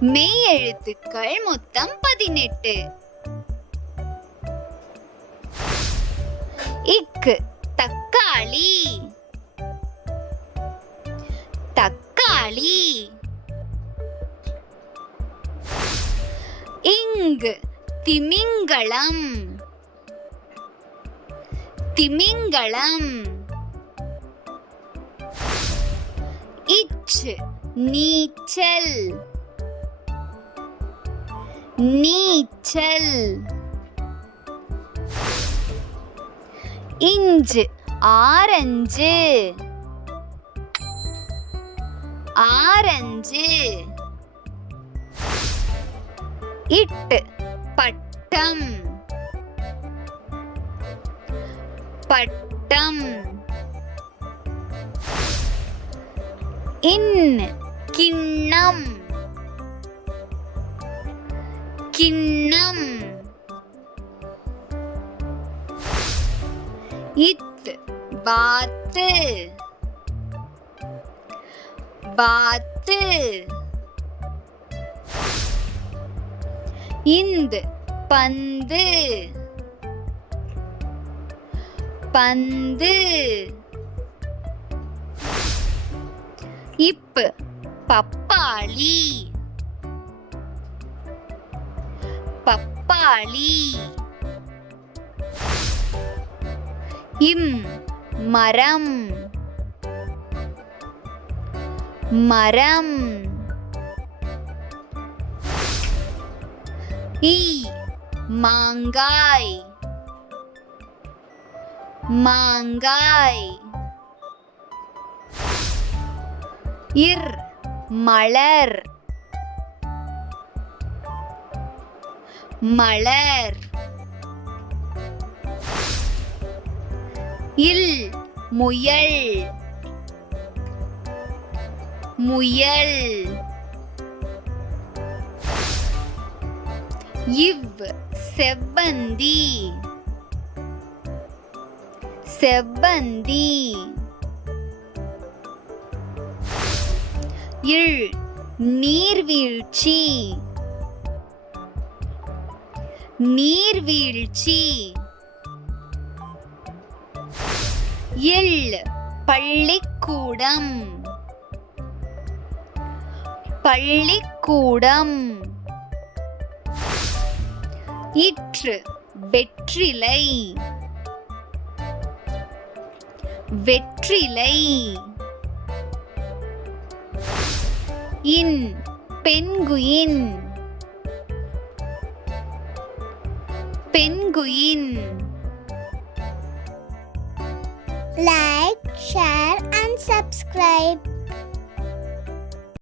மெய் எழுத்துக்கள் மொத்தம் 18. இக்கு தக்காளி, தக்காளி. இங்கு திமிங்கலம், திமிங்கலம். இச் நீச்சல், நீச்சல். Inch orange, orange. இட்டு பட்டம், பட்டம். இன் கிண்ணம், கிண்ணம். இத் வாத்து, வாத்து. இந்து பந்து, பந்து. இப்பு பப்பாளி, பப்பாளி. இம் மரம், மரம். ஈ மாங்காய், மாங்காய். இர் மலர், மலர். இல் முயல், முயல். இவ் செவ்வந்தி, செவ்வந்தி. இல் நீர்வீழ்ச்சி, நீர்வீழ்ச்சி. இல் பள்ளிக்கூடம், பள்ளிக்கூடம். இற்று வெற்றிலை, வெற்றிலை. In penguin, penguin. Like, share and subscribe.